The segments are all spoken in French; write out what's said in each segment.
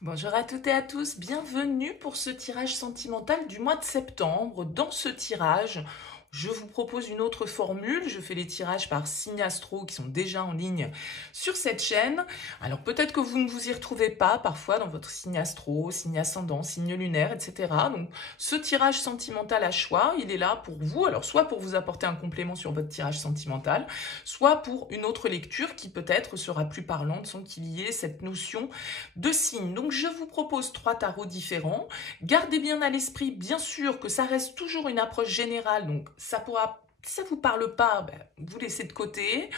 Bonjour à toutes et à tous, bienvenue pour ce tirage sentimental du mois de septembre. Dans ce tirage, je vous propose une autre formule. Je fais les tirages par signes astro qui sont déjà en ligne sur cette chaîne. Alors peut-être que vous ne vous y retrouvez pas parfois dans votre signe astro, signe ascendant, signe lunaire, etc. Donc ce tirage sentimental à choix, il est là pour vous. Alors soit pour vous apporter un complément sur votre tirage sentimental, soit pour une autre lecture qui peut-être sera plus parlante sans qu'il y ait cette notion de signes. Donc je vous propose 3 tarots différents. Gardez bien à l'esprit, bien sûr, que ça reste toujours une approche générale, donc ça pourra... Si ça ne vous parle pas, vous laissez de côté.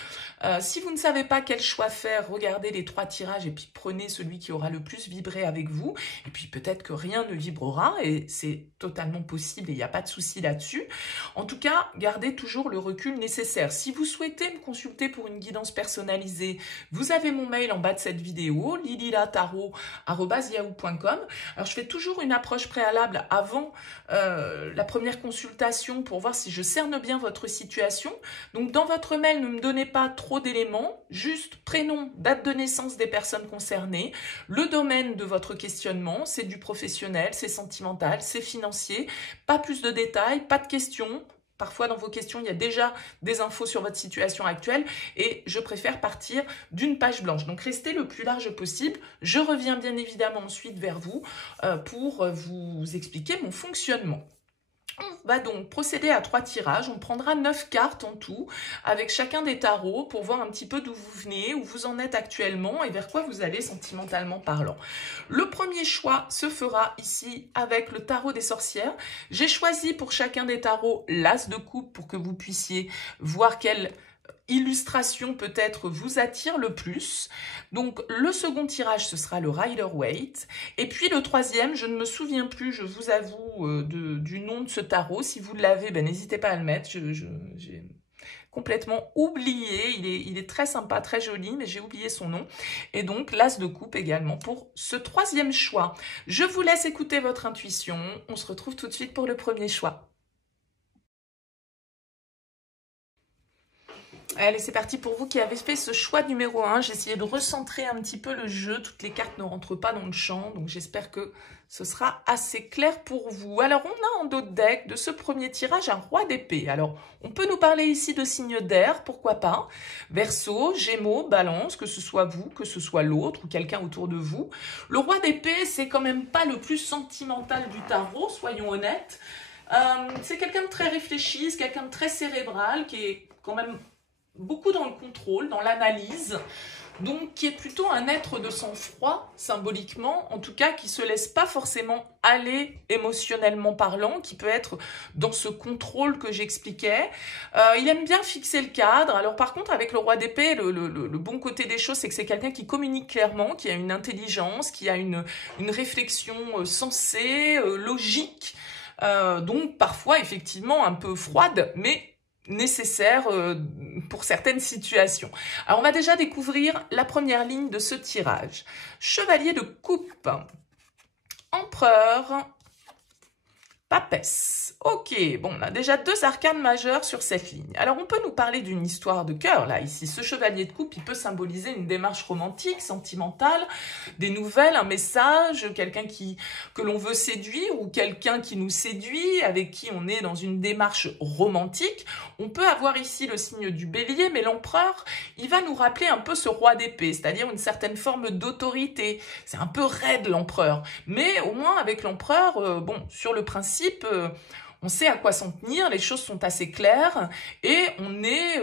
Si vous ne savez pas quel choix faire, regardez les 3 tirages et puis prenez celui qui aura le plus vibré avec vous. Et puis peut-être que rien ne vibrera et c'est totalement possible et il n'y a pas de souci là-dessus. En tout cas, gardez toujours le recul nécessaire. Si vous souhaitez me consulter pour une guidance personnalisée, vous avez mon mail en bas de cette vidéo, lililatarot@yahoo.com. Alors je fais toujours une approche préalable avant la première consultation pour voir si je cerne bien votre situation. Donc dans votre mail, ne me donnez pas trop d'éléments, juste prénom, date de naissance des personnes concernées, le domaine de votre questionnement, c'est du professionnel, c'est sentimental, c'est financier, pas plus de détails, pas de questions. Parfois, dans vos questions, il y a déjà des infos sur votre situation actuelle et je préfère partir d'une page blanche. Donc, restez le plus large possible. Je reviens bien évidemment ensuite vers vous pour vous expliquer mon fonctionnement. On va donc procéder à 3 tirages, on prendra 9 cartes en tout, avec chacun des tarots pour voir un petit peu d'où vous venez, où vous en êtes actuellement et vers quoi vous allez sentimentalement parlant. Le premier choix se fera ici avec le tarot des sorcières. J'ai choisi pour chacun des tarots l'as de coupe pour que vous puissiez voir quelle illustration peut-être vous attire le plus. Donc le second tirage, ce sera le Rider-Waite. Et puis le troisième, je ne me souviens plus, je vous avoue, du nom de ce tarot. Si vous l'avez, n'hésitez pas à le mettre. J'ai complètement oublié. Il est très sympa, très joli, mais j'ai oublié son nom. Et donc l'as de coupe également pour ce troisième choix. Je vous laisse écouter votre intuition. On se retrouve tout de suite pour le premier choix. Allez, c'est parti pour vous qui avez fait ce choix numéro 1. J'ai essayé de recentrer un petit peu le jeu. Toutes les cartes ne rentrent pas dans le champ, donc j'espère que ce sera assez clair pour vous. Alors, on a en dos de deck de ce premier tirage un roi d'épée. Alors, on peut nous parler ici de signes d'air, pourquoi pas. Verseau, Gémeaux, Balance, que ce soit vous, que ce soit l'autre ou quelqu'un autour de vous. Le roi d'épée, c'est quand même pas le plus sentimental du tarot, soyons honnêtes. C'est quelqu'un de très réfléchi, c'est quelqu'un de très cérébral, qui est quand même beaucoup dans le contrôle, dans l'analyse, donc qui est plutôt un être de sang-froid, symboliquement, en tout cas qui ne se laisse pas forcément aller émotionnellement parlant, qui peut être dans ce contrôle que j'expliquais. Il aime bien fixer le cadre. Alors par contre, avec le roi d'épée, le bon côté des choses, c'est que c'est quelqu'un qui communique clairement, qui a une intelligence, qui a une réflexion sensée, logique, donc parfois effectivement un peu froide, mais nécessaire pour certaines situations. Alors, on va déjà découvrir la première ligne de ce tirage. Chevalier de coupe, empereur, papesse. Ok, bon, on a déjà 2 arcanes majeures sur cette ligne. Alors, on peut nous parler d'une histoire de cœur, là, ici. Ce chevalier de coupe, il peut symboliser une démarche romantique, sentimentale, des nouvelles, un message, quelqu'un que l'on veut séduire ou quelqu'un qui nous séduit, avec qui on est dans une démarche romantique. On peut avoir ici le signe du bélier, mais l'empereur, il va nous rappeler un peu ce roi d'épée, c'est-à-dire une certaine forme d'autorité. C'est un peu raide, l'empereur. Mais au moins, avec l'empereur, bon, sur le principe, on sait à quoi s'en tenir, les choses sont assez claires et on est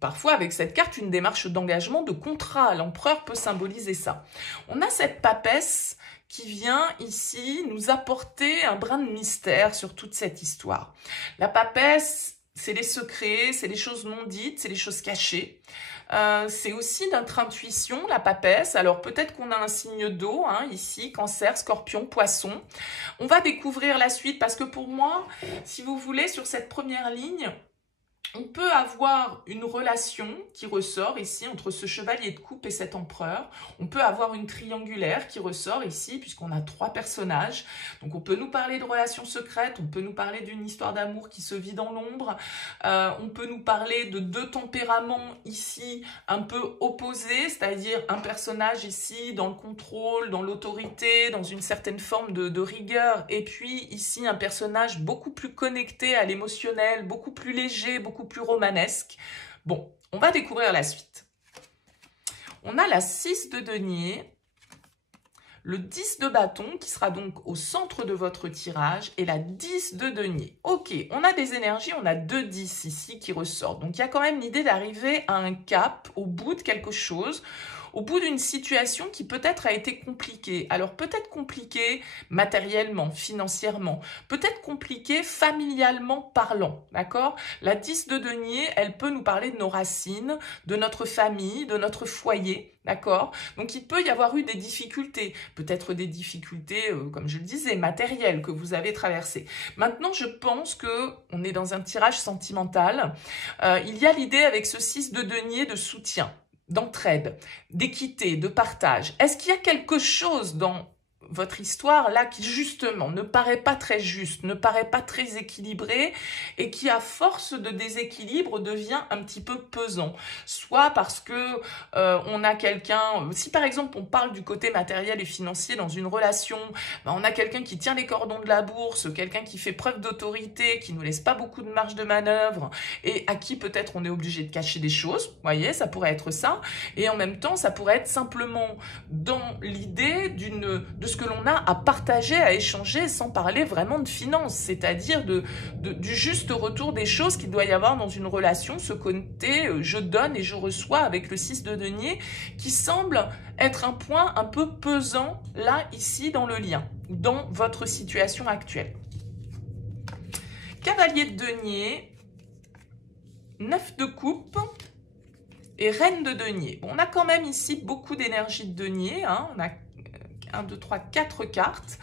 parfois avec cette carte, une démarche d'engagement, de contrat. L'empereur peut symboliser ça. On a cette papesse qui vient ici nous apporter un brin de mystère sur toute cette histoire. La papesse, c'est les secrets, c'est les choses non dites, c'est les choses cachées. C'est aussi notre intuition, la papesse. Alors peut-être qu'on a un signe d'eau, ici, cancer, scorpion, poisson. On va découvrir la suite parce que pour moi, si vous voulez, sur cette première ligne, On peut avoir une relation qui ressort ici entre ce chevalier de coupe et cet empereur. On peut avoir une triangulaire qui ressort ici puisqu'on a 3 personnages. Donc on peut nous parler de relations secrètes, on peut nous parler d'une histoire d'amour qui se vit dans l'ombre. On peut nous parler de 2 tempéraments ici un peu opposés, c'est-à-dire un personnage ici dans le contrôle, dans l'autorité, dans une certaine forme de rigueur. Et puis ici un personnage beaucoup plus connecté à l'émotionnel, beaucoup plus léger, beaucoup plus romanesque. Bon, on va découvrir la suite. On a la 6 de denier, le 10 de bâton qui sera donc au centre de votre tirage et la 10 de denier. Ok, on a des énergies, on a 2 10 ici qui ressortent. Donc il y a quand même l'idée d'arriver à un cap, au bout de quelque chose, au bout d'une situation qui peut-être a été compliquée. Alors peut-être compliquée matériellement, financièrement, peut-être compliquée familialement parlant, d'accord? La 10 de denier, elle peut nous parler de nos racines, de notre famille, de notre foyer, d'accord? Donc il peut y avoir eu des difficultés, peut-être des difficultés, comme je le disais, matérielles que vous avez traversées. Maintenant, je pense que on est dans un tirage sentimental. Il y a l'idée avec ce 6 de denier de soutien, d'entraide, d'équité, de partage. Est-ce qu'il y a quelque chose dans votre histoire là qui justement ne paraît pas très juste, ne paraît pas très équilibré et qui à force de déséquilibre devient un petit peu pesant, soit parce que on a quelqu'un, si par exemple on parle du côté matériel et financier dans une relation, ben, on a quelqu'un qui tient les cordons de la bourse, quelqu'un qui fait preuve d'autorité, qui nous laisse pas beaucoup de marge de manœuvre et à qui peut-être on est obligé de cacher des choses, vous voyez, ça pourrait être ça, et en même temps ça pourrait être simplement dans l'idée de ce que l'on a à partager, à échanger, sans parler vraiment de finances, c'est-à-dire du juste retour des choses qu'il doit y avoir dans une relation, ce côté je donne et je reçois avec le 6 de denier, qui semble être un point un peu pesant là, ici, dans le lien, dans votre situation actuelle. Cavalier de denier, 9 de coupe et reine de denier. Bon, on a quand même ici beaucoup d'énergie de denier, hein, on a 1, 2, 3, 4 cartes.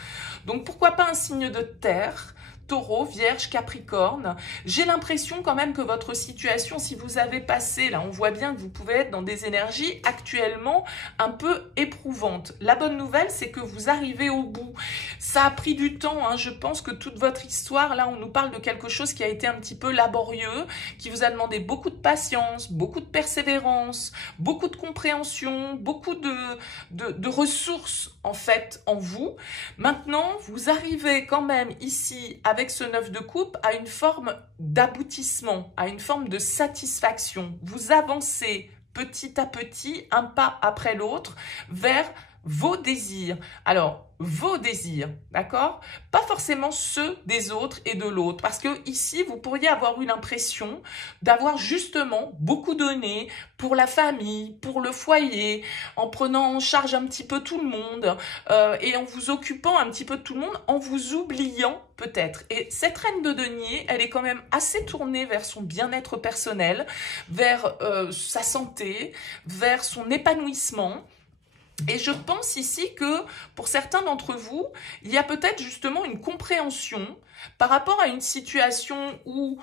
Donc, pourquoi pas un signe de terre, Taureau, Vierge, Capricorne. J'ai l'impression quand même que votre situation, si vous avez passé, là on voit bien que vous pouvez être dans des énergies actuellement un peu éprouvantes. La bonne nouvelle, c'est que vous arrivez au bout. Ça a pris du temps, hein. Je pense que toute votre histoire, là on nous parle de quelque chose qui a été un petit peu laborieux, qui vous a demandé beaucoup de patience, beaucoup de persévérance, beaucoup de compréhension, beaucoup de ressources en fait en vous. Maintenant, vous arrivez quand même ici avec ce 9 de coupe à une forme d'aboutissement, à une forme de satisfaction. Vous avancez petit à petit, un pas après l'autre, vers vos désirs. Alors, vos désirs, d'accord? Pas forcément ceux des autres et de l'autre. Parce que ici, vous pourriez avoir eu l'impression d'avoir justement beaucoup donné pour la famille, pour le foyer, en prenant en charge un petit peu tout le monde et en vous occupant un petit peu de tout le monde, en vous oubliant peut-être. Et cette reine de denier, elle est quand même assez tournée vers son bien-être personnel, vers sa santé, vers son épanouissement. Et je pense ici que pour certains d'entre vous, il y a peut-être justement une compréhension par rapport à une situation où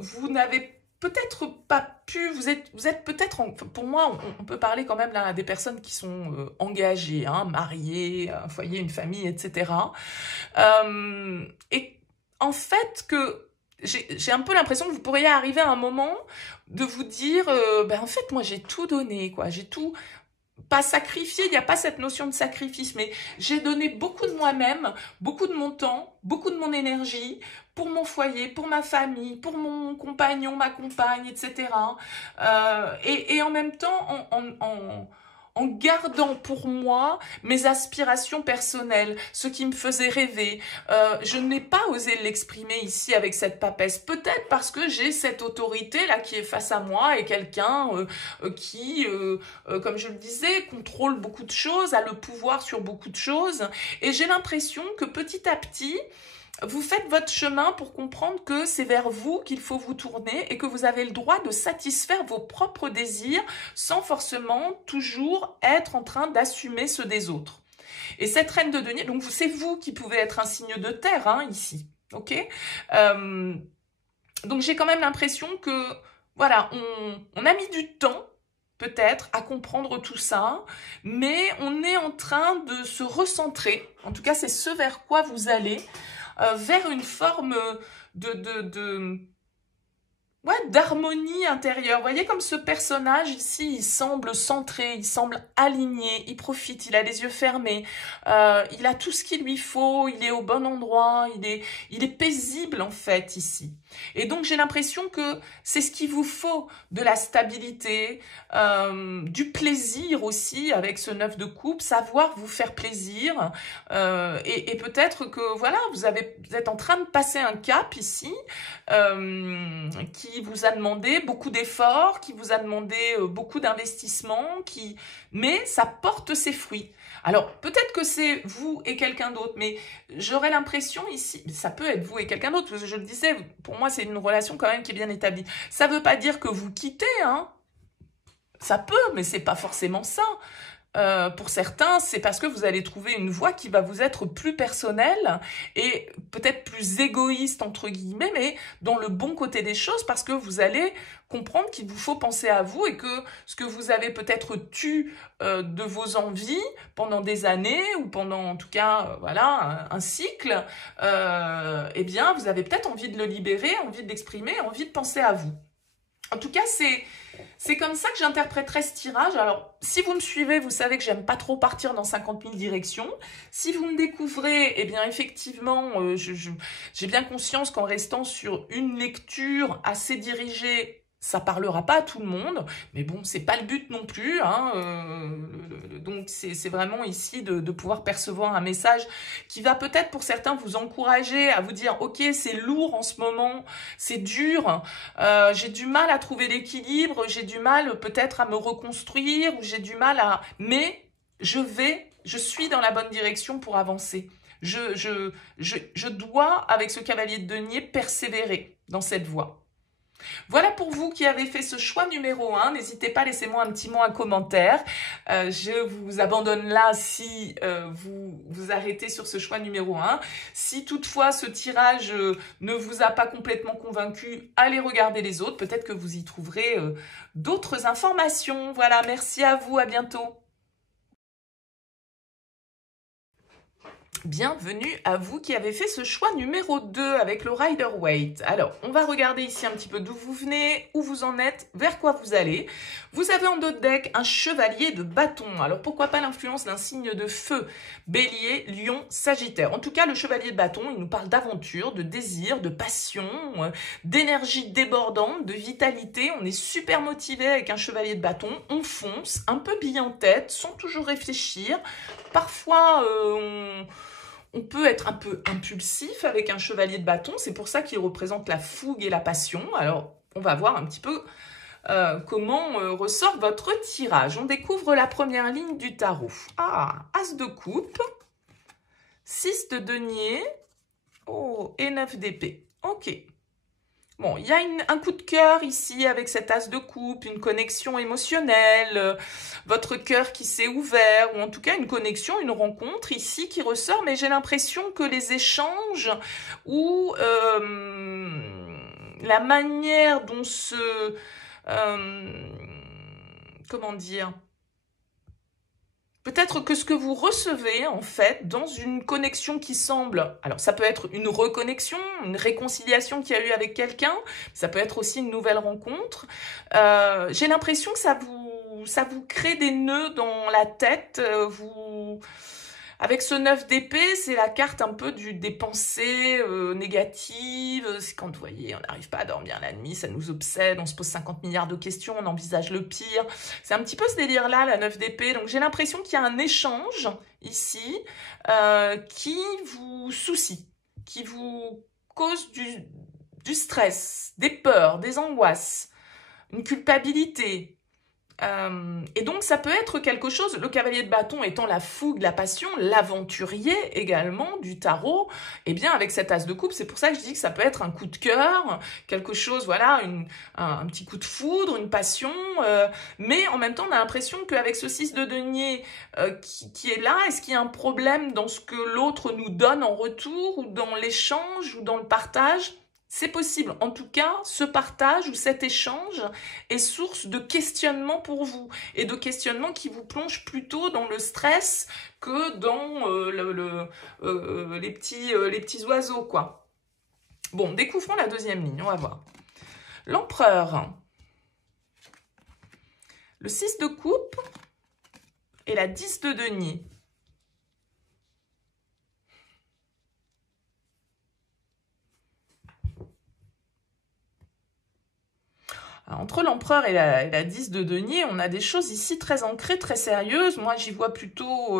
vous n'avez peut-être pas pu, vous êtes peut-être, pour moi, on peut parler quand même là des personnes qui sont engagées, hein, mariées, un foyer, une famille, etc. Et en fait que j'ai un peu l'impression que vous pourriez arriver à un moment de vous dire, ben en fait, moi j'ai tout donné, quoi, j'ai tout... Pas sacrifié, il n'y a pas cette notion de sacrifice, mais j'ai donné beaucoup de moi-même, beaucoup de mon temps, beaucoup de mon énergie pour mon foyer, pour ma famille, pour mon compagnon, ma compagne, etc. Et en même temps, en gardant pour moi mes aspirations personnelles, ce qui me faisait rêver. Je n'ai pas osé l'exprimer ici avec cette papesse, peut-être parce que j'ai cette autorité là qui est face à moi et quelqu'un qui, comme je le disais, contrôle beaucoup de choses, a le pouvoir sur beaucoup de choses, et j'ai l'impression que petit à petit, vous faites votre chemin pour comprendre que c'est vers vous qu'il faut vous tourner et que vous avez le droit de satisfaire vos propres désirs sans forcément toujours être en train d'assumer ceux des autres. Et cette reine de denier, donc c'est vous qui pouvez être un signe de terre, hein, ici, ok Donc j'ai quand même l'impression que, voilà, on a mis du temps, peut-être, à comprendre tout ça, mais on est en train de se recentrer, en tout cas c'est ce vers quoi vous allez, vers une forme ouais, d'harmonie intérieure. Vous voyez comme ce personnage ici, il semble centré, il semble aligné, il profite, il a les yeux fermés, il a tout ce qu'il lui faut, il est au bon endroit, il est paisible en fait ici. Et donc j'ai l'impression que c'est ce qu'il vous faut, de la stabilité, du plaisir aussi avec ce 9 de coupe, savoir vous faire plaisir, et peut-être que voilà, vous êtes en train de passer un cap ici, qui vous a demandé beaucoup d'efforts, qui vous a demandé beaucoup d'investissement, mais ça porte ses fruits. Alors, peut-être que c'est vous et quelqu'un d'autre, mais j'aurais l'impression ici, ça peut être vous et quelqu'un d'autre, parce que je le disais, pour moi, c'est une relation quand même qui est bien établie. Ça ne veut pas dire que vous quittez, hein. Ça peut, mais c'est pas forcément ça. Pour certains, c'est parce que vous allez trouver une voie qui va vous être plus personnelle et peut-être plus égoïste, entre guillemets, mais dans le bon côté des choses, parce que vous allez comprendre qu'il vous faut penser à vous et que ce que vous avez peut-être tu de vos envies pendant des années ou pendant, en tout cas, voilà, un cycle, eh bien, vous avez peut-être envie de le libérer, envie de l'exprimer, envie de penser à vous. En tout cas, c'est comme ça que j'interpréterais ce tirage. Alors, si vous me suivez, vous savez que j'aime pas trop partir dans 50 000 directions. Si vous me découvrez, eh bien, effectivement, j'ai bien conscience qu'en restant sur une lecture assez dirigée, ça parlera pas à tout le monde, mais bon, c'est pas le but non plus, hein, donc c'est vraiment ici de pouvoir percevoir un message qui va peut-être pour certains vous encourager à vous dire, ok, c'est lourd en ce moment, c'est dur, j'ai du mal à trouver l'équilibre, j'ai du mal peut-être à me reconstruire, ou j'ai du mal à... Mais je suis dans la bonne direction pour avancer. Je dois, avec ce cavalier de denier, persévérer dans cette voie. Voilà pour vous qui avez fait ce choix numéro 1. N'hésitez pas, laissez-moi un petit mot, un commentaire. Je vous abandonne là si vous vous arrêtez sur ce choix numéro 1. Si toutefois ce tirage ne vous a pas complètement convaincu, allez regarder les autres. Peut-être que vous y trouverez d'autres informations. Voilà, merci à vous, à bientôt. Bienvenue à vous qui avez fait ce choix numéro 2 avec le Rider-Waite. Alors, on va regarder ici un petit peu d'où vous venez, où vous en êtes, vers quoi vous allez. Vous avez en dos de deck un chevalier de bâton. Alors, pourquoi pas l'influence d'un signe de feu? Bélier, Lion, Sagittaire. En tout cas, le chevalier de bâton, il nous parle d'aventure, de désir, de passion, d'énergie débordante, de vitalité. On est super motivé avec un chevalier de bâton. On fonce, un peu bille en tête, sans toujours réfléchir. Parfois, on peut être un peu impulsif avec un chevalier de bâton. C'est pour ça qu'il représente la fougue et la passion. Alors, on va voir un petit peu comment ressort votre tirage. On découvre la première ligne du tarot. Ah, As de coupe, 6 de denier, oh, et 9 d'épée. Ok. Bon, il y a un coup de cœur ici avec cet as de coupe, une connexion émotionnelle, votre cœur qui s'est ouvert, ou en tout cas une connexion, une rencontre ici qui ressort, mais j'ai l'impression que les échanges ou la manière dont comment dire, peut-être que ce que vous recevez, en fait, dans une connexion qui semble... Alors, ça peut être une reconnexion, une réconciliation qu'il y a eu avec quelqu'un. Ça peut être aussi une nouvelle rencontre. J'ai l'impression que ça vous crée des nœuds dans la tête. Avec ce 9 d'épée, c'est la carte un peu des pensées négatives. C'est quand, vous voyez, on n'arrive pas à dormir la nuit, ça nous obsède, on se pose 50 milliards de questions, on envisage le pire. C'est un petit peu ce délire-là, la 9 d'épée. Donc j'ai l'impression qu'il y a un échange ici qui vous soucie, qui vous cause du stress, des peurs, des angoisses, une culpabilité. Et donc ça peut être quelque chose, le cavalier de bâton étant la fougue, la passion, l'aventurier également du tarot, et bien avec cet as de coupe, c'est pour ça que je dis que ça peut être un coup de cœur, quelque chose, voilà, un petit coup de foudre, une passion, mais en même temps on a l'impression qu'avec ce 6 de denier qui est là, est-ce qu'il y a un problème dans ce que l'autre nous donne en retour, ou dans l'échange, ou dans le partage? C'est possible. En tout cas, ce partage ou cet échange est source de questionnement pour vous et de questionnement qui vous plonge plutôt dans le stress que dans les petits oiseaux, quoi. Bon, découvrons la deuxième ligne, on va voir. L'empereur, le 6 de coupe et la 10 de denier. Alors, entre l'empereur et la 10 de denier, on a des choses ici très ancrées, très sérieuses. Moi, j'y vois plutôt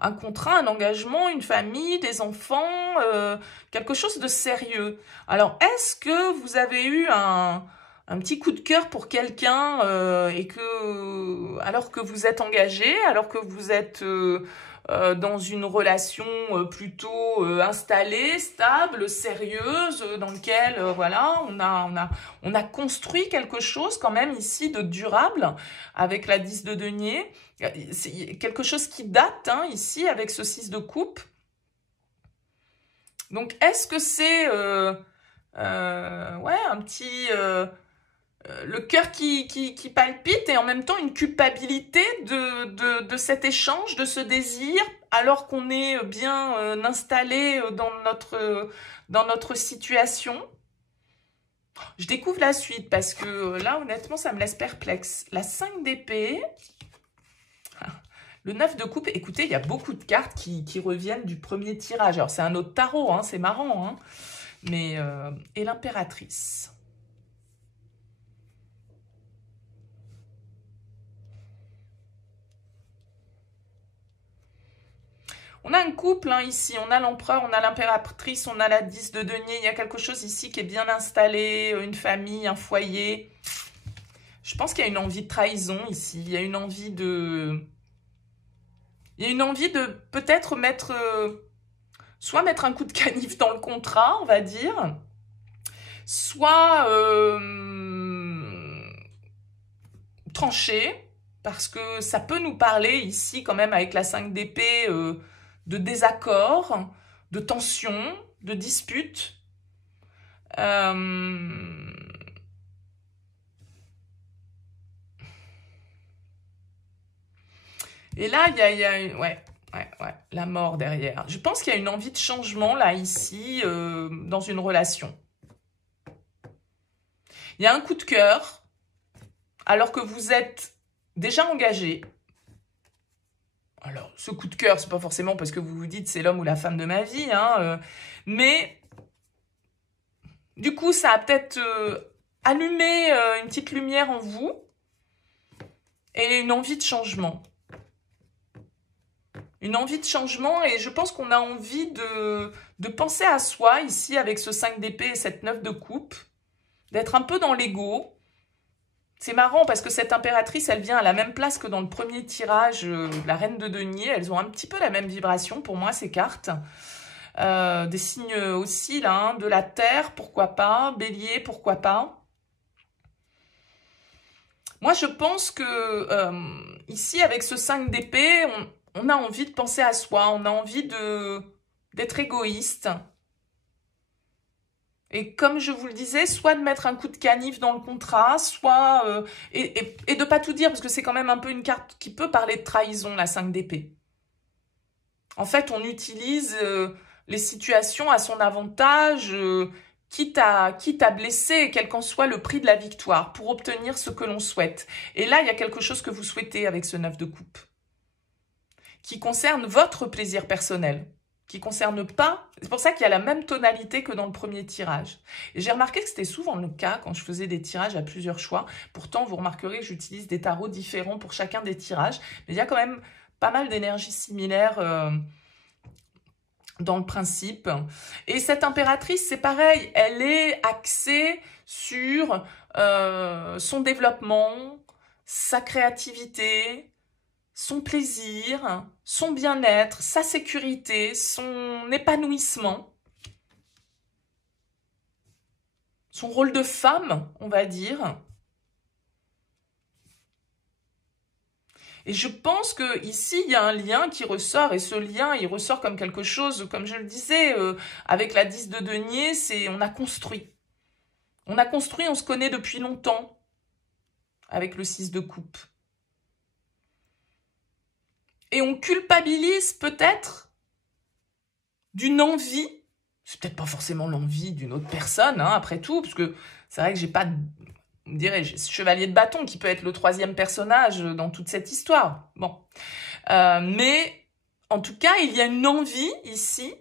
un contrat, un engagement, une famille, des enfants, quelque chose de sérieux. Alors, est-ce que vous avez eu un petit coup de cœur pour quelqu'un et que, alors que vous êtes engagé, alors que vous êtes dans une relation plutôt installée, stable, sérieuse, dans lequel voilà, on a construit quelque chose quand même ici de durable avec la 10 de denier. C'est quelque chose qui date hein, ici avec ce 6 de coupe. Donc est-ce que c'est ouais, un petit le cœur qui palpite et en même temps une culpabilité de cet échange, de ce désir, alors qu'on est bien installé dans notre situation. Je découvre la suite parce que là, honnêtement, ça me laisse perplexe. La 5 d'épée, le 9 de coupe. Écoutez, il y a beaucoup de cartes qui reviennent du premier tirage. Alors, c'est un autre tarot, hein, c'est marrant. Hein, mais, et l'impératrice. On a un couple hein, ici, on a l'empereur, on a l'impératrice, on a la 10 de denier. Il y a quelque chose ici qui est bien installé, une famille, un foyer. Je pense qu'il y a une envie de trahison ici. Il y a une envie de... Il y a une envie de peut-être mettre... soit mettre un coup de canif dans le contrat, on va dire. Soit trancher. Parce que ça peut nous parler ici quand même avec la 5 d'épée... de désaccord, de tension, de dispute. Et là, il y a ouais, la mort derrière. Je pense qu'il y a une envie de changement, là, ici, dans une relation. Il y a un coup de cœur, alors que vous êtes déjà engagé. Alors, ce coup de cœur, c'est pas forcément parce que vous vous dites c'est l'homme ou la femme de ma vie, hein, mais du coup, ça a peut-être allumé une petite lumière en vous et une envie de changement. Une envie de changement et je pense qu'on a envie de penser à soi ici avec ce 5 d'épée et cette 9 de coupe, d'être un peu dans l'ego. C'est marrant parce que cette impératrice, elle vient à la même place que dans le premier tirage, la reine de denier. Elles ont un petit peu la même vibration pour moi, ces cartes. Des signes aussi, là, hein, de la terre, pourquoi pas. Bélier, pourquoi pas. Moi, je pense que ici, avec ce 5 d'épée, on a envie de penser à soi. On a envie d'être égoïste. Et comme je vous le disais, soit de mettre un coup de canif dans le contrat, soit... et de ne pas tout dire, parce que c'est quand même un peu une carte qui peut parler de trahison, la 5 d'épée. En fait, on utilise les situations à son avantage, quitte à blesser, quel qu'en soit le prix de la victoire, pour obtenir ce que l'on souhaite. Et là, il y a quelque chose que vous souhaitez avec ce 9 de coupe, qui concerne votre plaisir personnel. Qui ne concerne pas... C'est pour ça qu'il y a la même tonalité que dans le premier tirage. Et j'ai remarqué que c'était souvent le cas quand je faisais des tirages à plusieurs choix. Pourtant, vous remarquerez que j'utilise des tarots différents pour chacun des tirages. Mais il y a quand même pas mal d'énergies similaires dans le principe. Et cette impératrice, c'est pareil. Elle est axée sur son développement, sa créativité, son plaisir, son bien-être, sa sécurité, son épanouissement, son rôle de femme, on va dire. Et je pense que ici il y a un lien qui ressort, et ce lien, il ressort comme quelque chose, comme je le disais, avec la 10 de denier, c'est on a construit. On a construit, on se connaît depuis longtemps avec le 6 de coupe. Et on culpabilise peut-être d'une envie, c'est peut-être pas forcément l'envie d'une autre personne, hein, après tout, parce que c'est vrai que j'ai pas, on dirait, j'ai ce chevalier de bâton qui peut être le 3e personnage dans toute cette histoire. Bon, mais en tout cas, il y a une envie ici,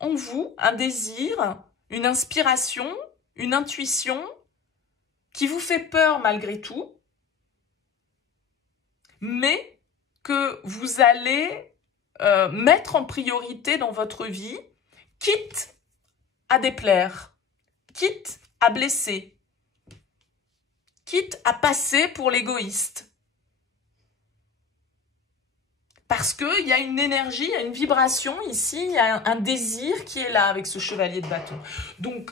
en vous, un désir, une inspiration, une intuition qui vous fait peur malgré tout, mais que vous allez mettre en priorité dans votre vie, quitte à déplaire, quitte à blesser, quitte à passer pour l'égoïste. Parce qu'il y a une énergie, il y a une vibration ici, il y a un désir qui est là avec ce chevalier de bâton. Donc,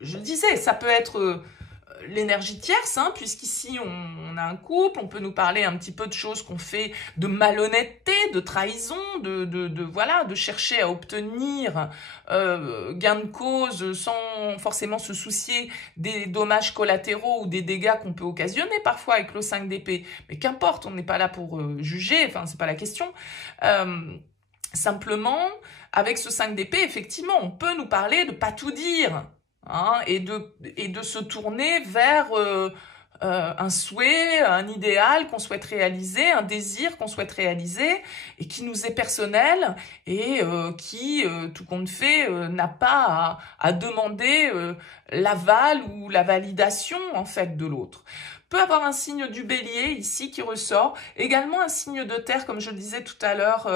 je le disais, ça peut être l'énergie tierce, hein, puisqu'ici on a un couple, on peut nous parler un petit peu de choses qu'on fait de malhonnêteté, de trahison, voilà, de chercher à obtenir gain de cause sans forcément se soucier des dommages collatéraux ou des dégâts qu'on peut occasionner parfois avec le 5 d'épée. Mais qu'importe, on n'est pas là pour juger, enfin c'est pas la question. Simplement, avec ce 5 d'épée, effectivement, on peut nous parler de pas tout dire. Hein, et de se tourner vers un souhait, un idéal qu'on souhaite réaliser, un désir qu'on souhaite réaliser et qui nous est personnel et qui, tout compte fait, n'a pas à demander l'aval ou la validation en fait de l'autre. Peut avoir un signe du bélier ici qui ressort, également un signe de terre comme je le disais tout à l'heure,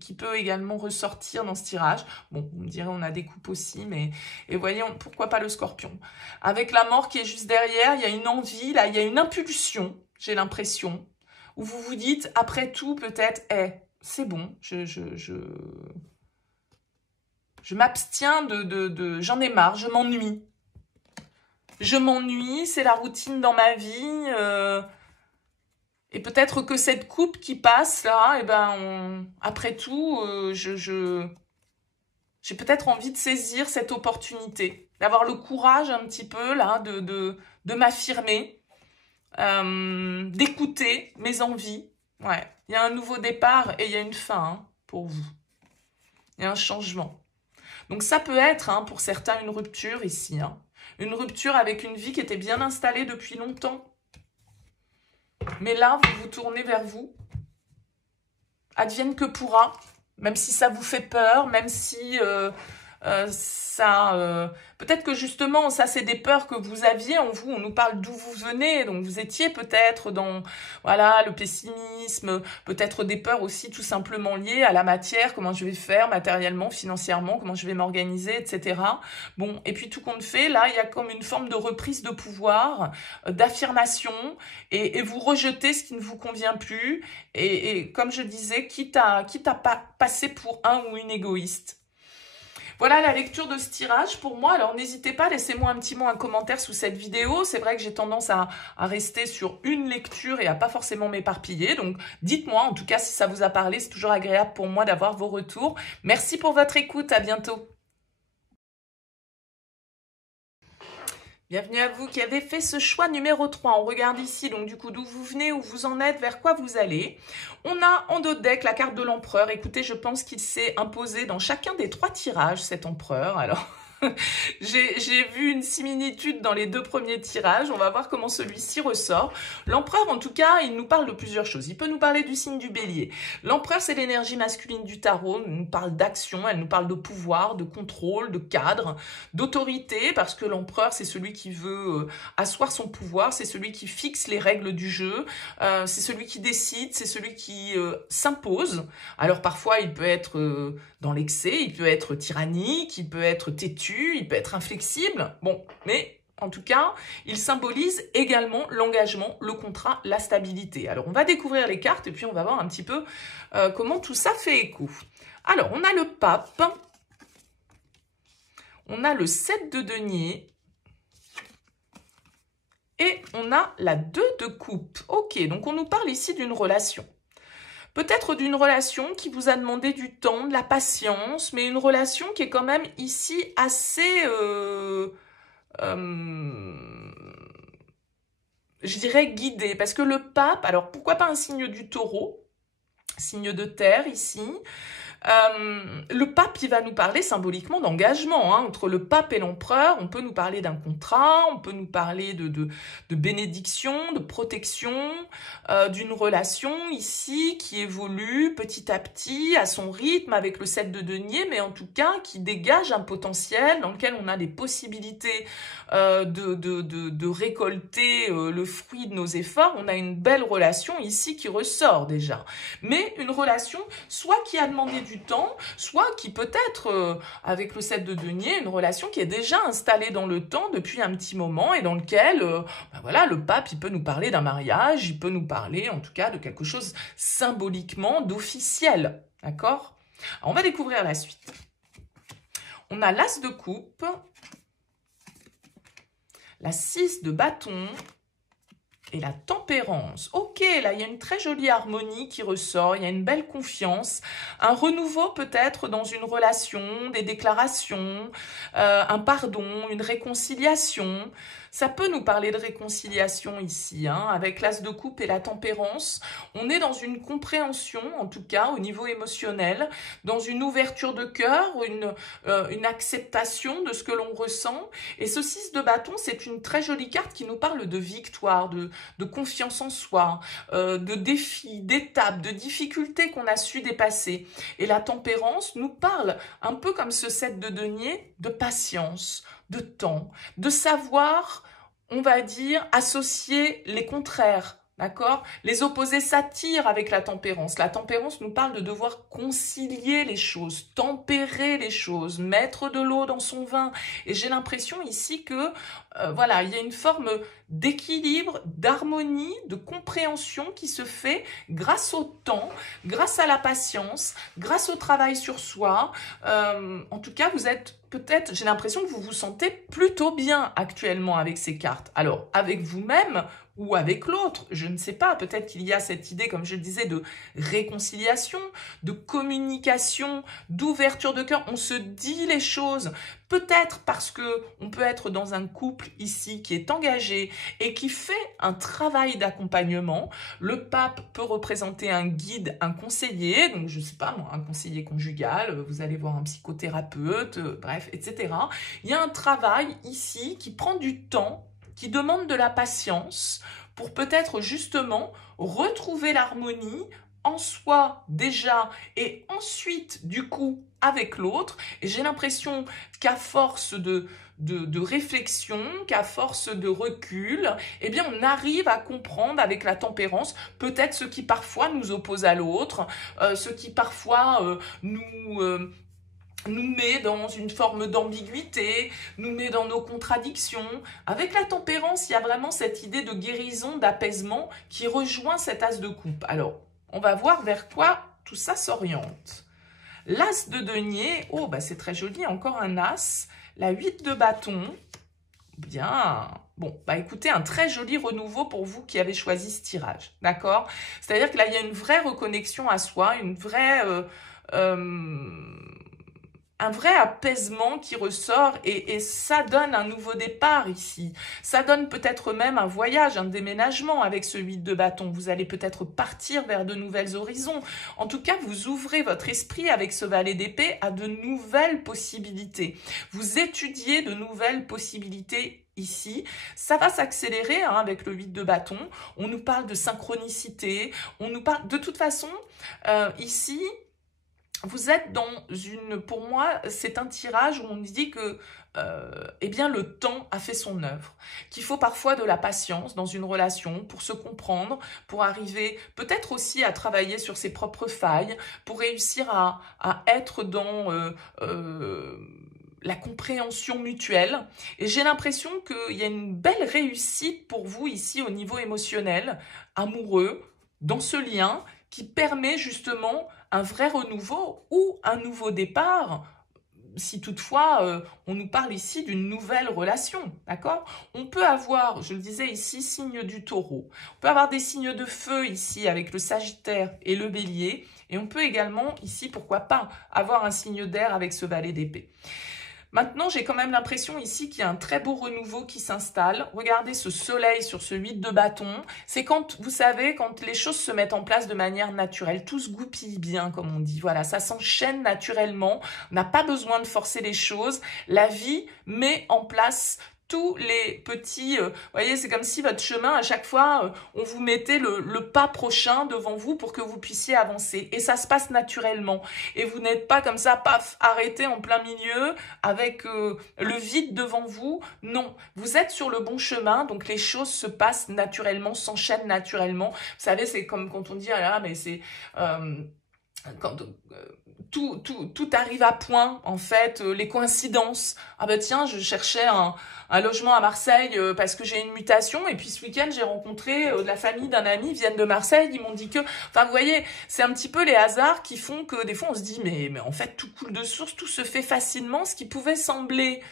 qui peut également ressortir dans ce tirage. Bon, vous me direz, on a des coupes aussi, mais... Et voyez, pourquoi pas le scorpion? Avec la mort qui est juste derrière, il y a une envie, là, il y a une impulsion, j'ai l'impression, où vous vous dites, après tout, peut-être, c'est bon, je m'abstiens j'en ai marre, je m'ennuie. Je m'ennuie, c'est la routine dans ma vie, et peut-être que cette coupe qui passe là, et ben, après tout, j'ai peut-être envie de saisir cette opportunité, d'avoir le courage un petit peu là, de m'affirmer, d'écouter mes envies. Ouais, il y a un nouveau départ et il y a une fin hein, pour vous. Il y a un changement. Donc ça peut être hein, pour certains une rupture ici, hein, une rupture avec une vie qui était bien installée depuis longtemps. Mais là, vous vous tournez vers vous. Advienne que pourra, même si ça vous fait peur, même si peut-être que justement, ça c'est des peurs que vous aviez en vous. On nous parle d'où vous venez, donc vous étiez peut-être dans voilà le pessimisme, peut-être des peurs aussi tout simplement liées à la matière, comment je vais faire matériellement, financièrement, comment je vais m'organiser, etc. Bon, et puis tout compte fait, là, il y a comme une forme de reprise de pouvoir, d'affirmation, et vous rejetez ce qui ne vous convient plus, et comme je disais, quitte à passer pour un ou une égoïste. Voilà la lecture de ce tirage pour moi. Alors n'hésitez pas, laissez-moi un petit mot, un commentaire sous cette vidéo. C'est vrai que j'ai tendance à rester sur une lecture et à pas forcément m'éparpiller. Donc dites-moi en tout cas si ça vous a parlé. C'est toujours agréable pour moi d'avoir vos retours. Merci pour votre écoute. À bientôt. Bienvenue à vous qui avez fait ce choix numéro 3. On regarde ici, donc du coup, d'où vous venez, où vous en êtes, vers quoi vous allez. On a en dos de deck la carte de l'empereur. Écoutez, je pense qu'il s'est imposé dans chacun des 3 tirages, cet empereur. Alors, j'ai vu une similitude dans les 2 premiers tirages. On va voir comment celui-ci ressort. L'empereur, en tout cas, il nous parle de plusieurs choses. Il peut nous parler du signe du bélier. L'empereur, c'est l'énergie masculine du tarot. Elle nous parle d'action, elle nous parle de pouvoir, de contrôle, de cadre, d'autorité, parce que l'empereur, c'est celui qui veut asseoir son pouvoir, c'est celui qui fixe les règles du jeu, c'est celui qui décide, c'est celui qui s'impose. Alors parfois, il peut être dans l'excès, il peut être tyrannique, il peut être têtu, il peut être inflexible, bon, mais en tout cas, il symbolise également l'engagement, le contrat, la stabilité. Alors, on va découvrir les cartes et puis on va voir un petit peu comment tout ça fait écho. Alors, on a le pape, on a le 7 de denier et on a la 2 de coupe. Ok, donc on nous parle ici d'une relation. Peut-être d'une relation qui vous a demandé du temps, de la patience, mais une relation qui est quand même ici assez je dirais guidé, parce que le pape, alors pourquoi pas un signe du taureau, signe de terre ici. Le pape, il va nous parler symboliquement d'engagement, hein. Entre le pape et l'empereur, on peut nous parler d'un contrat, on peut nous parler de bénédiction, de protection, d'une relation ici qui évolue petit à petit à son rythme avec le 7 de denier, mais en tout cas qui dégage un potentiel dans lequel on a des possibilités de récolter le fruit de nos efforts. On a une belle relation ici qui ressort déjà, mais une relation soit qui a demandé du temps, soit qui peut être, avec le 7 de denier, une relation qui est déjà installée dans le temps depuis un petit moment et dans lequel, ben voilà, le pape, il peut nous parler d'un mariage, il peut nous parler en tout cas de quelque chose symboliquement d'officiel, d'accord? On va découvrir la suite. On a l'as de coupe, la 6 de bâton, et la tempérance. Ok, là, il y a une très jolie harmonie qui ressort, il y a une belle confiance, un renouveau peut-être dans une relation, des déclarations, un pardon, une réconciliation. Ça peut nous parler de réconciliation ici, hein, avec l'as de coupe et la tempérance. On est dans une compréhension, en tout cas au niveau émotionnel, dans une ouverture de cœur, une acceptation de ce que l'on ressent. Et ce 6 de bâton, c'est une très jolie carte qui nous parle de victoire, de confiance en soi, de défis, d'étapes, de difficultés qu'on a su dépasser. Et la tempérance nous parle, un peu comme ce 7 de denier, de patience, de temps, de savoir, on va dire, associer les contraires. D'accord? Les opposés s'attirent avec la tempérance. La tempérance nous parle de devoir concilier les choses, tempérer les choses, mettre de l'eau dans son vin. Et j'ai l'impression ici que, voilà, il y a une forme d'équilibre, d'harmonie, de compréhension qui se fait grâce au temps, grâce à la patience, grâce au travail sur soi. En tout cas, vous êtes peut-être, j'ai l'impression que vous vous sentez plutôt bien actuellement avec ces cartes. Alors, avec vous-même, ou avec l'autre, je ne sais pas, peut-être qu'il y a cette idée, comme je le disais, de réconciliation, de communication, d'ouverture de cœur, on se dit les choses, peut-être parce que on peut être dans un couple ici qui est engagé et qui fait un travail d'accompagnement. Le pape peut représenter un guide, un conseiller, donc je ne sais pas moi, un conseiller conjugal, vous allez voir un psychothérapeute, bref, etc. Il y a un travail ici qui prend du temps, qui demande de la patience pour peut-être justement retrouver l'harmonie en soi déjà et ensuite du coup avec l'autre. Et j'ai l'impression qu'à force de réflexion, qu'à force de recul, eh bien on arrive à comprendre avec la tempérance peut-être ce qui parfois nous oppose à l'autre, ce qui parfois nous met dans une forme d'ambiguïté, nous met dans nos contradictions. Avec la tempérance, il y a vraiment cette idée de guérison, d'apaisement qui rejoint cet as de coupe. Alors, on va voir vers quoi tout ça s'oriente. L'as de denier, oh, bah c'est très joli, encore un as. La 8 de bâton, bien. Bon, bah écoutez, un très joli renouveau pour vous qui avez choisi ce tirage, d'accord? C'est-à-dire que là, il y a une vraie reconnexion à soi, une vraie... un vrai apaisement qui ressort et ça donne un nouveau départ ici. Ça donne peut-être même un voyage, un déménagement avec ce 8 de bâton. Vous allez peut-être partir vers de nouvelles horizons. En tout cas, vous ouvrez votre esprit avec ce valet d'épée à de nouvelles possibilités. Vous étudiez de nouvelles possibilités ici. Ça va s'accélérer hein, avec le 8 de bâton. On nous parle de synchronicité. On nous parle de toute façon, ici... Vous êtes dans une, pour moi, c'est un tirage où on dit que eh bien, le temps a fait son œuvre, qu'il faut parfois de la patience dans une relation pour se comprendre, pour arriver peut-être aussi à travailler sur ses propres failles, pour réussir à être dans la compréhension mutuelle. Et j'ai l'impression qu'il y a une belle réussite pour vous ici au niveau émotionnel, amoureux, dans ce lien qui permet justement un vrai renouveau ou un nouveau départ, si toutefois on nous parle ici d'une nouvelle relation, d'accord? On peut avoir, je le disais ici, signe du taureau. On peut avoir des signes de feu ici avec le sagittaire et le bélier. Et on peut également ici, pourquoi pas, avoir un signe d'air avec ce valet d'épée. Maintenant, j'ai quand même l'impression ici qu'il y a un très beau renouveau qui s'installe. Regardez ce soleil sur ce 8 de bâton. C'est quand, vous savez, quand les choses se mettent en place de manière naturelle. Tout se goupille bien, comme on dit. Voilà, ça s'enchaîne naturellement. On n'a pas besoin de forcer les choses. La vie met en place tous les petits, voyez, c'est comme si votre chemin, à chaque fois, on vous mettait le pas prochain devant vous pour que vous puissiez avancer. Et ça se passe naturellement. Et vous n'êtes pas comme ça, paf, arrêté en plein milieu avec le vide devant vous. Non, vous êtes sur le bon chemin, donc les choses se passent naturellement, s'enchaînent naturellement. Vous savez, c'est comme quand on dit, ah là, mais c'est... quand tout arrive à point, en fait, les coïncidences. Ah ben tiens, je cherchais un logement à Marseille parce que j'ai une mutation, et puis ce week-end, j'ai rencontré la famille d'un ami, ils viennent de Marseille, ils m'ont dit que... Enfin, vous voyez, c'est un petit peu les hasards qui font que des fois, on se dit, mais en fait, tout coule de source, tout se fait facilement, ce qui pouvait sembler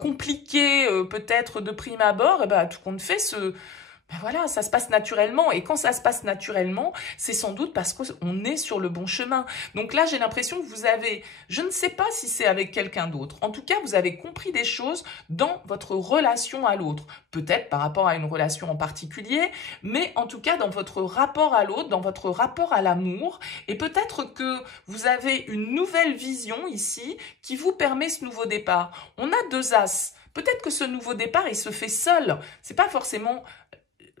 compliqué, peut-être de prime abord, et ben, tout compte fait, ben voilà, ça se passe naturellement. Et quand ça se passe naturellement, c'est sans doute parce qu'on est sur le bon chemin. Donc là, j'ai l'impression que vous avez, je ne sais pas si c'est avec quelqu'un d'autre. En tout cas, vous avez compris des choses dans votre relation à l'autre. Peut-être par rapport à une relation en particulier, mais en tout cas dans votre rapport à l'autre, dans votre rapport à l'amour. Et peut-être que vous avez une nouvelle vision ici qui vous permet ce nouveau départ. On a 2 as. Peut-être que ce nouveau départ, il se fait seul. C'est pas forcément...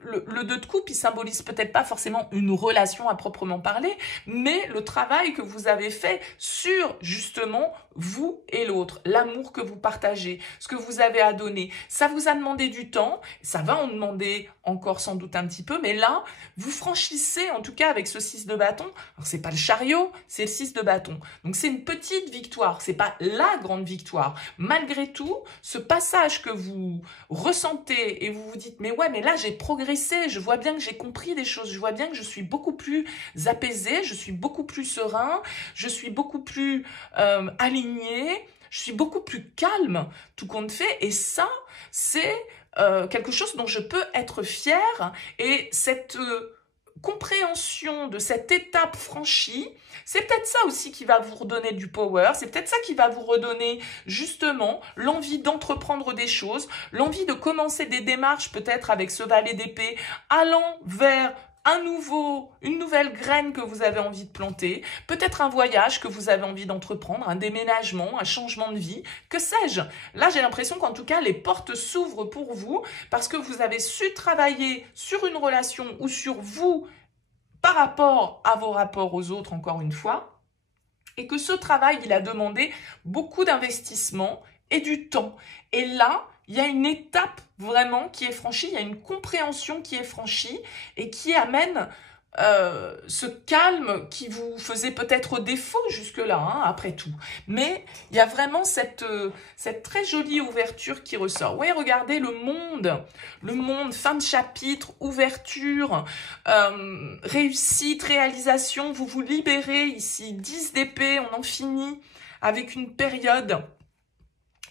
Le 2 de coupe, il symbolise peut-être pas forcément une relation à proprement parler, mais le travail que vous avez fait sur justement vous et l'autre, l'amour que vous partagez, ce que vous avez à donner. Ça vous a demandé du temps, ça va en demander encore sans doute un petit peu, mais là, vous franchissez, en tout cas avec ce 6 de bâton, alors c'est pas le chariot, c'est le 6 de bâton. Donc c'est une petite victoire, c'est pas la grande victoire. Malgré tout, ce passage que vous ressentez et vous vous dites, mais ouais, mais là j'ai progressé, je vois bien que j'ai compris des choses, je vois bien que je suis beaucoup plus apaisée, je suis beaucoup plus serein, je suis beaucoup plus aligné, je suis beaucoup plus calme, tout compte fait, et ça, c'est quelque chose dont je peux être fière, et cette compréhension de cette étape franchie, c'est peut-être ça aussi qui va vous redonner du power, c'est peut-être ça qui va vous redonner justement l'envie d'entreprendre des choses, l'envie de commencer des démarches peut-être avec ce valet d'épée, allant vers une nouvelle graine que vous avez envie de planter, peut-être un voyage que vous avez envie d'entreprendre, un déménagement, un changement de vie, que sais-je. Là, j'ai l'impression qu'en tout cas, les portes s'ouvrent pour vous parce que vous avez su travailler sur une relation ou sur vous par rapport à vos rapports aux autres, encore une fois, et que ce travail, il a demandé beaucoup d'investissement et du temps. Et là, il y a une étape vraiment qui est franchie, il y a une compréhension qui est franchie et qui amène ce calme qui vous faisait peut-être défaut jusque-là, hein, après tout. Mais il y a vraiment cette très jolie ouverture qui ressort. Oui, regardez le monde, fin de chapitre, ouverture, réussite, réalisation, vous vous libérez ici, 10 d'épée, on en finit avec une période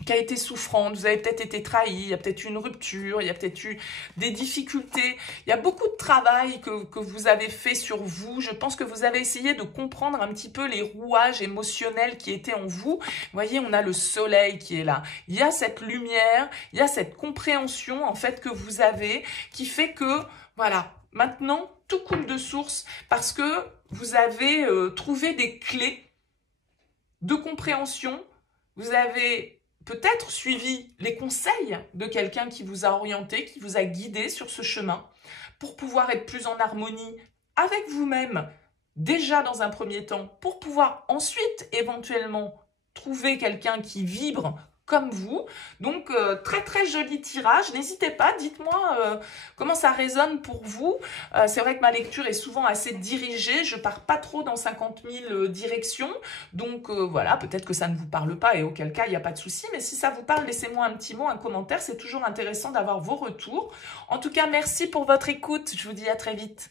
qui a été souffrante, vous avez peut-être été trahi, il y a peut-être eu une rupture, il y a peut-être eu des difficultés, il y a beaucoup de travail que vous avez fait sur vous, je pense que vous avez essayé de comprendre un petit peu les rouages émotionnels qui étaient en vous. Vous voyez, on a le soleil qui est là, il y a cette lumière, il y a cette compréhension en fait que vous avez qui fait que, voilà, maintenant tout coule de source parce que vous avez trouvé des clés de compréhension, vous avez peut-être suivi les conseils de quelqu'un qui vous a orienté, qui vous a guidé sur ce chemin pour pouvoir être plus en harmonie avec vous-même, déjà dans un premier temps, pour pouvoir ensuite éventuellement trouver quelqu'un qui vibre comme vous. Donc, très très joli tirage. N'hésitez pas, dites-moi comment ça résonne pour vous. C'est vrai que ma lecture est souvent assez dirigée. Je pars pas trop dans 50 000 directions. Donc, voilà, peut-être que ça ne vous parle pas et auquel cas, il n'y a pas de souci. Mais si ça vous parle, laissez-moi un petit mot, un commentaire. C'est toujours intéressant d'avoir vos retours. En tout cas, merci pour votre écoute. Je vous dis à très vite.